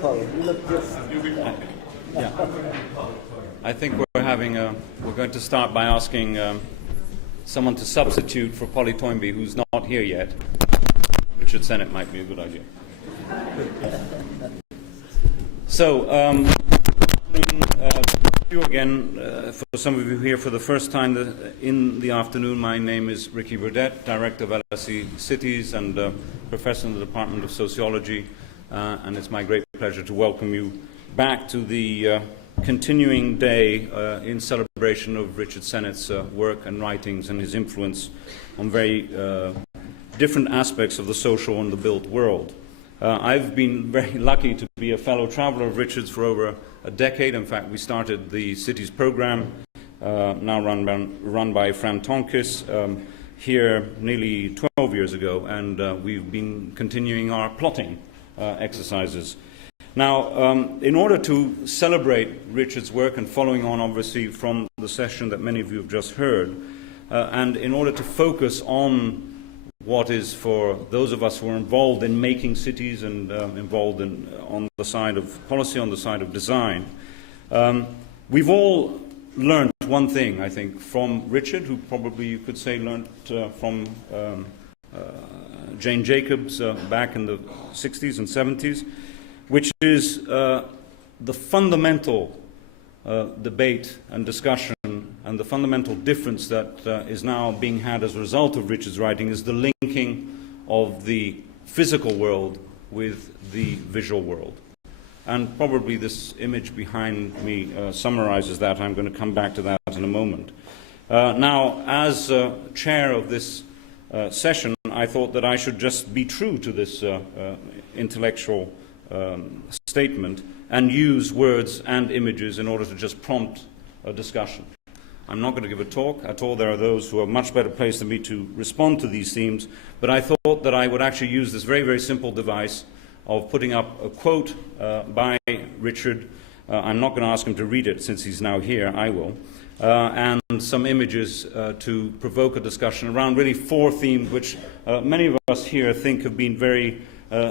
Paul. You look just... Yeah. I think we're going to start by asking someone to substitute for Polly Toynbee, who's not here yet. Richard Sennett might be a good idea. So, you again, for some of you here for the first time in the afternoon, my name is Ricky Burdett, Director of LSE Cities and Professor in the Department of Sociology, and it's my great pleasure to welcome you back to the continuing day in celebration of Richard Sennett's work and writings and his influence on very different aspects of the social and the built world. I've been very lucky to be a fellow traveller of Richard's for over a decade. In fact, we started the Cities program, now run by Fran Tonkis, here nearly 12 years ago, and we've been continuing our plotting exercises. Now, in order to celebrate Richard's work, and following on obviously from the session that many of you have just heard, and in order to focus on what is, for those of us who are involved in making cities and involved on the side of policy, on the side of design, we've all learned one thing, I think, from Richard, who probably you could say learned from Jane Jacobs back in the 60s and 70s, which is the fundamental debate and discussion, and the fundamental difference that is now being had as a result of Richard's writing is the linking of the physical world with the visual world. And probably this image behind me summarizes that. I'm going to come back to that in a moment. Now, as chair of this session, I thought that I should just be true to this intellectual statement and use words and images in order to just prompt a discussion. I'm not going to give a talk at all. There are those who are much better placed than me to respond to these themes, but I thought that I would actually use this very, very simple device of putting up a quote by Richard. I'm not going to ask him to read it since he's now here. I will. And some images to provoke a discussion around really four themes which many of us here think have been very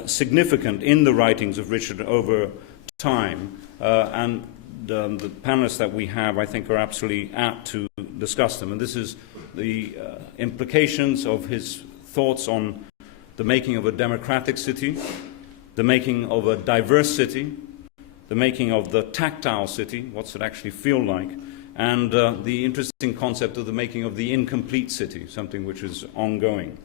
significant in the writings of Richard over time, and the panelists that we have, I think, are absolutely apt to discuss them. And this is the implications of his thoughts on the making of a democratic city, the making of a diverse city, the making of the tactile city, what's it actually feel like, and the interesting concept of the making of the incomplete city, something which is ongoing.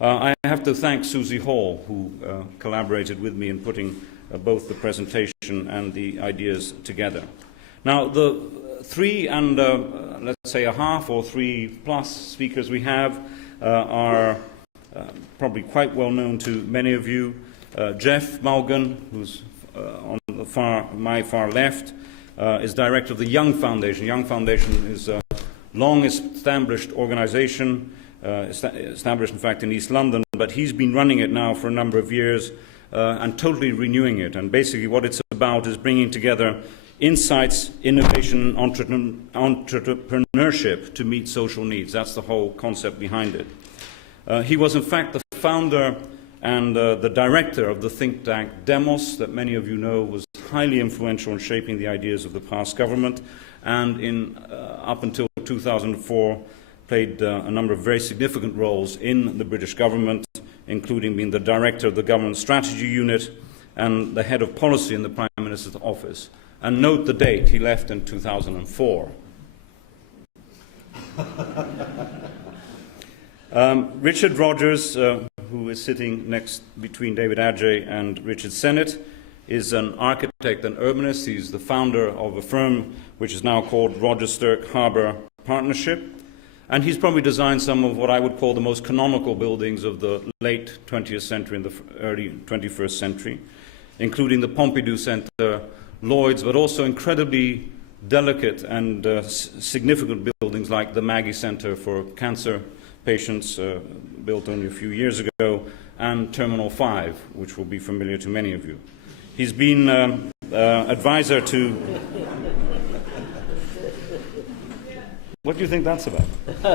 I have to thank Susie Hall, who collaborated with me in putting both the presentation and the ideas together. Now, the 3 and let's say a half or 3+ speakers we have are probably quite well known to many of you. Geoff Mulgan, who's on my far left, is director of the Young Foundation. Young Foundation is a long-established organization, established, in fact, in East London, but he's been running it now for a number of years and totally renewing it. And basically what it's about is bringing together insights, innovation, entrepreneurship to meet social needs. That's the whole concept behind it. He was, in fact, the founder and the director of the think tank Demos, that many of you know was highly influential in shaping the ideas of the past government, and up until 2004 played a number of very significant roles in the British government, including being the director of the government strategy unit and the head of policy in the Prime Minister's office. And note the date, he left in 2004. Richard Rogers, who is sitting next between David Adjaye and Richard Sennett, is an architect and urbanist. He's the founder of a firm which is now called Roger Stirk Harbour Partnership. And he's probably designed some of what I would call the most canonical buildings of the late 20th century and the early 21st century, including the Pompidou Centre, Lloyd's, but also incredibly delicate and significant buildings like the Maggie Centre for cancer patients, built only a few years ago, and Terminal 5, which will be familiar to many of you. He's been advisor to... What do you think that's about? I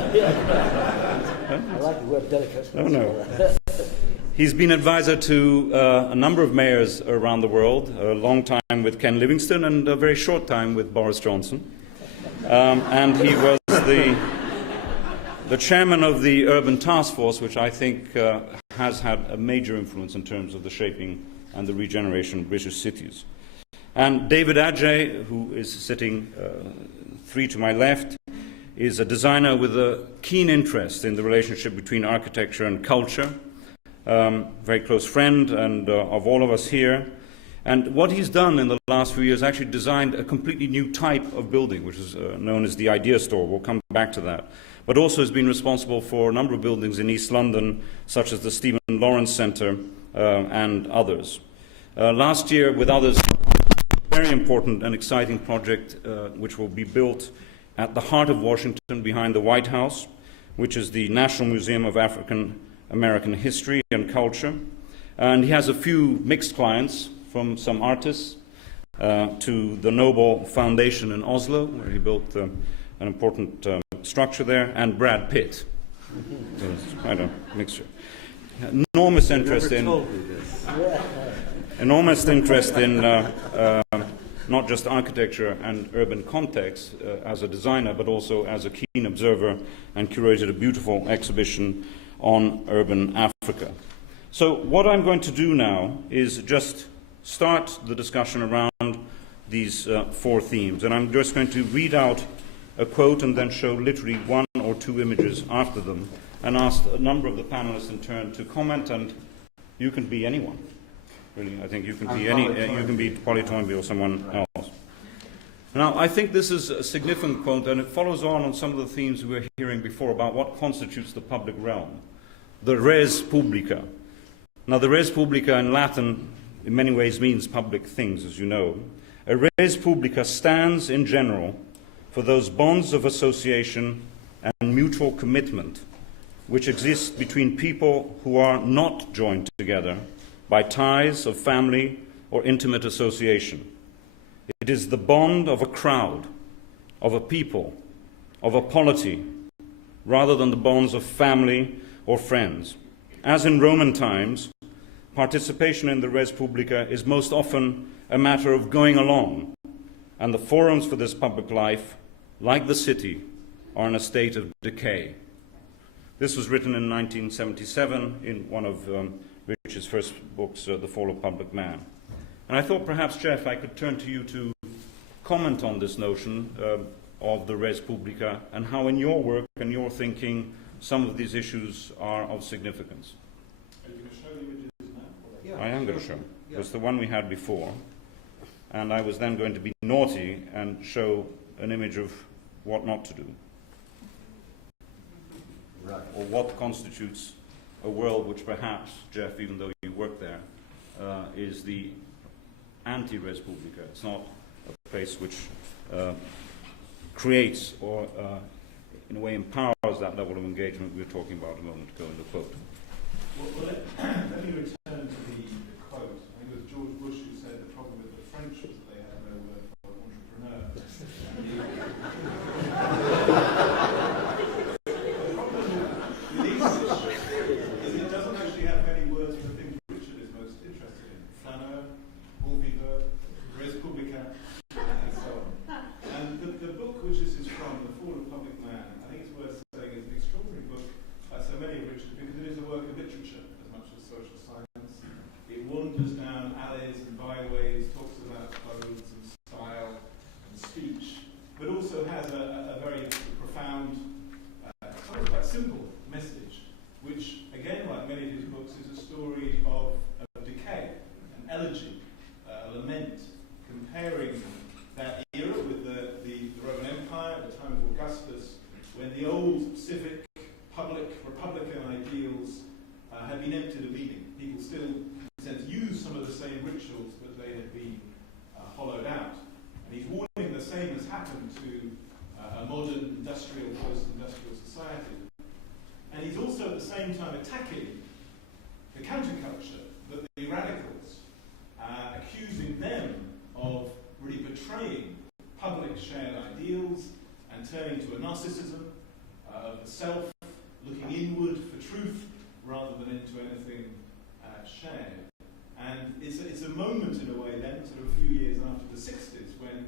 like the word delicate. Oh, no. He's been advisor to a number of mayors around the world, a long time with Ken Livingstone and a very short time with Boris Johnson. And he was the chairman of the Urban Task Force, which I think has had a major influence in terms of the shaping and the regeneration of British cities. And David Adjaye, who is sitting three to my left, is a designer with a keen interest in the relationship between architecture and culture, very close friend and of all of us here. And what he's done in the last few years, actually designed a completely new type of building, which is known as the Idea Store. We'll come back to that. But also has been responsible for a number of buildings in East London, such as the Stephen Lawrence Centre and others. Last year, with others, a very important and exciting project which will be built at the heart of Washington, behind the White House, which is the National Museum of African American History and Culture. And he has a few mixed clients, from some artists to the Nobel Foundation in Oslo, where he built an important structure there, and Brad Pitt. So it's quite a mixture. Enormous interest in not just architecture and urban context as a designer, but also as a keen observer, and curated a beautiful exhibition on urban Africa. So what I'm going to do now is just start the discussion around these four themes. And I'm just going to read out a quote and then show literally one or two images after them, and ask a number of the panelists in turn to comment. And you can be anyone, really. I think you can be you can be Polly Toynbee or someone else. Now, I think this is a significant quote, and it follows on some of the themes we were hearing before about what constitutes the public realm, the res publica. Now, the res publica in Latin in many ways means public things, as you know. A res publica stands in general for those bonds of association and mutual commitment which exist between people who are not joined together by ties of family or intimate association. It is the bond of a crowd, of a people, of a polity, rather than the bonds of family or friends. As in Roman times, participation in the res publica is most often a matter of going along, and the forums for this public life, like the city, are in a state of decay. This was written in 1977 in one of Rich's first books, The Fall of Public Man. And I thought perhaps, Geoff, I could turn to you to comment on this notion of the res publica, and how in your work and your thinking some of these issues are of significance. Are you going to show the images now? I am going to show. It was the one we had before. And I was then going to be naughty and show an image of what not to do. Right. Or what constitutes a world which perhaps, Geoff, even though you work there, is the anti-res publica. It's not a place which creates or in a way empowers that level of engagement we were talking about a moment ago in the quote. Well, let me return to the quote. I think it was George Bush who said the problem with the French was that they had no word for entrepreneur. The problem with these issues is it doesn't actually have many words for the things Richard is most interested in. Flaneur, bon viveur, res publica, and so on. And the book which this is from, The Fall of Public Man, I think it's worth saying is an extraordinary book, like so many of Richard's, because it is a work of literature as much as social science. It wanders down alleys and byways, talks about clothes and style and speech, but also has a very profound, quite simple message, which, again, like many of his books, is a story of decay, an elegy, a lament, comparing that era with the Roman Empire at the time of Augustus, when the old civic, public, republican ideals had been emptied of meaning. People still, in a sense, use some of the same rituals, but they had been hollowed out. And he's warning the same has happened to a modern industrial, post-industrial society. And he's also at the same time attacking the counterculture, the radicals, accusing them of really betraying public shared ideals and turning to a narcissism of the self, looking inward for truth rather than into anything shared. And it's a moment in a way then, sort of a few years after the 60s, when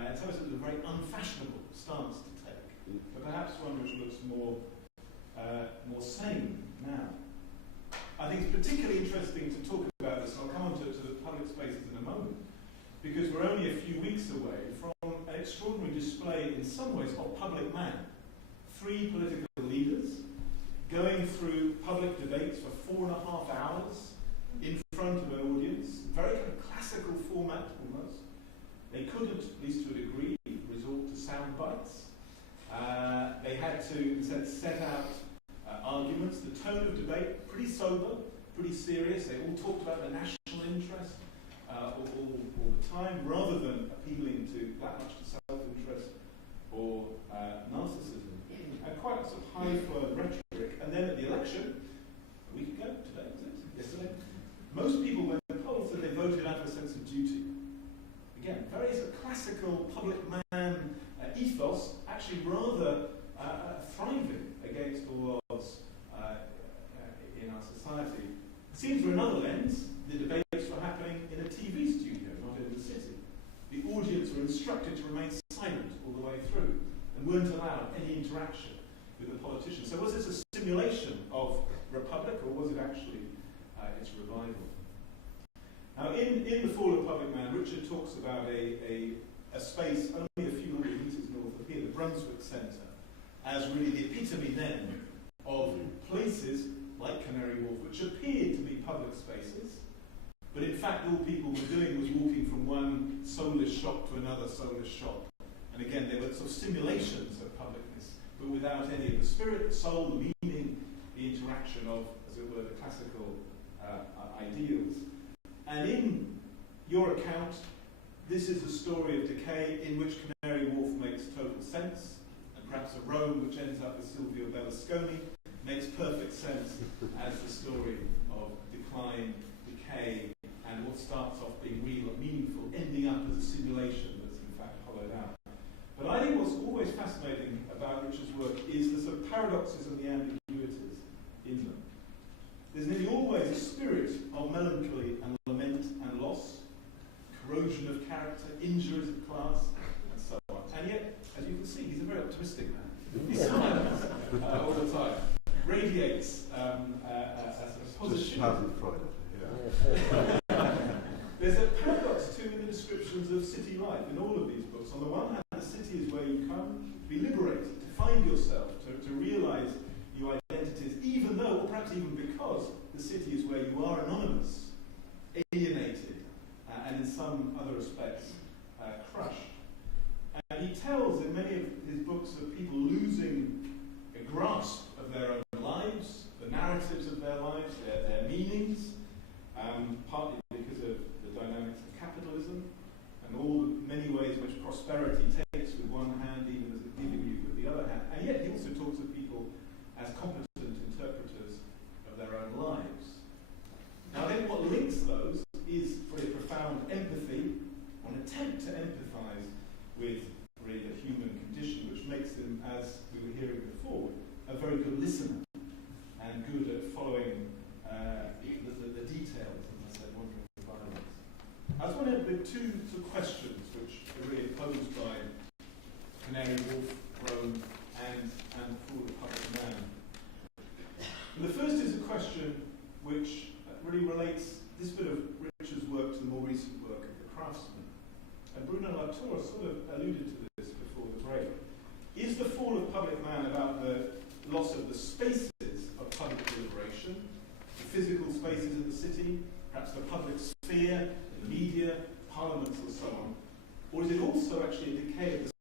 it's almost a very unfashionable stance to take, but perhaps one which looks more sane now. I think it's particularly interesting to talk about this, and I'll come on to the public spaces in a moment, because we're only a few weeks away from an extraordinary display in some ways of public man. 3 political leaders going through public debates for 4.5 hours in front of an audience, very kind of classical format almost. They couldn't, at least to a degree, resort to sound bites. They had to instead set out arguments. The tone of debate, pretty sober, pretty serious. They all talked about the national interest all the time, rather than appealing to that much to self-interest or narcissism. And quite a sort of high-flown rhetoric. And then at the election, a week ago, today was it? Yesterday? Most people, when the polls said they voted out of a sense of duty. Again, very sort of classical public man ethos, actually rather thriving against all odds in our society. It seems through another lens, the debates were happening in a TV studio, not in the city. The audience were instructed to remain silent all the way through and weren't allowed any interaction with the politicians. So was this a simulation of republic, or was it actually its revival? Now, in The Fall of Public Man, Richard talks about a space only a few hundred metres north of here, the Brunswick Centre, as really the epitome then of places like Canary Wharf, which appeared to be public spaces, but in fact all people were doing was walking from one soulless shop to another soulless shop. And again, they were sort of simulations of publicness, but without any of the spirit, the soul, the meaning, the interaction of, as it were, the classical ideals. And in your account, this is a story of decay in which Canary Wharf makes total sense, and perhaps a Rome which ends up with Silvio Berlusconi makes perfect sense as the story of decline, decay, and what starts off being real and meaningful, ending up as a simulation that's in fact hollowed out. But I think what's always fascinating about Richard's work is the sort of paradoxes and the ambiguities in them. There's nearly always a spirit of melancholy and lament and loss, corrosion of character, injuries of class, and so on. And yet, as you can see, he's a very optimistic man. He smiles all the time, radiates a sort of positive. There's a paradox too in the descriptions of city life in all of these books. On the one hand, the city is where you come to be liberated, to find yourself, to realise your identities, even though, or perhaps even because, the city is where you are anonymous, alienated, and in some other respects, crushed. And he tells in many of his books of people losing a grasp of their own lives, the narratives of their lives, their meanings, partly because of the dynamics of capitalism and all the many ways in which prosperity takes with one hand even as it's giving you with the other hand. And yet he also talks of people as competent interpreters of their own lives. Now then what links those is very profound empathy, or an attempt to empathise with really the human condition, which makes them, as we were hearing before, a very good listener and good at following the details, as I said, wandering the violence. I just want to end with two questions which are really posed by Canary Wharf, Rome, and Fall of Public Man. And the first is a question which really relates this bit of Richard's work to the more recent work of The Craftsman. And Bruno Latour sort of alluded to this before the break. Is The Fall of Public Man about the loss of the spaces of public deliberation, the physical spaces of the city, perhaps the public sphere, the media, parliaments and so on? Or is it also actually a decay of the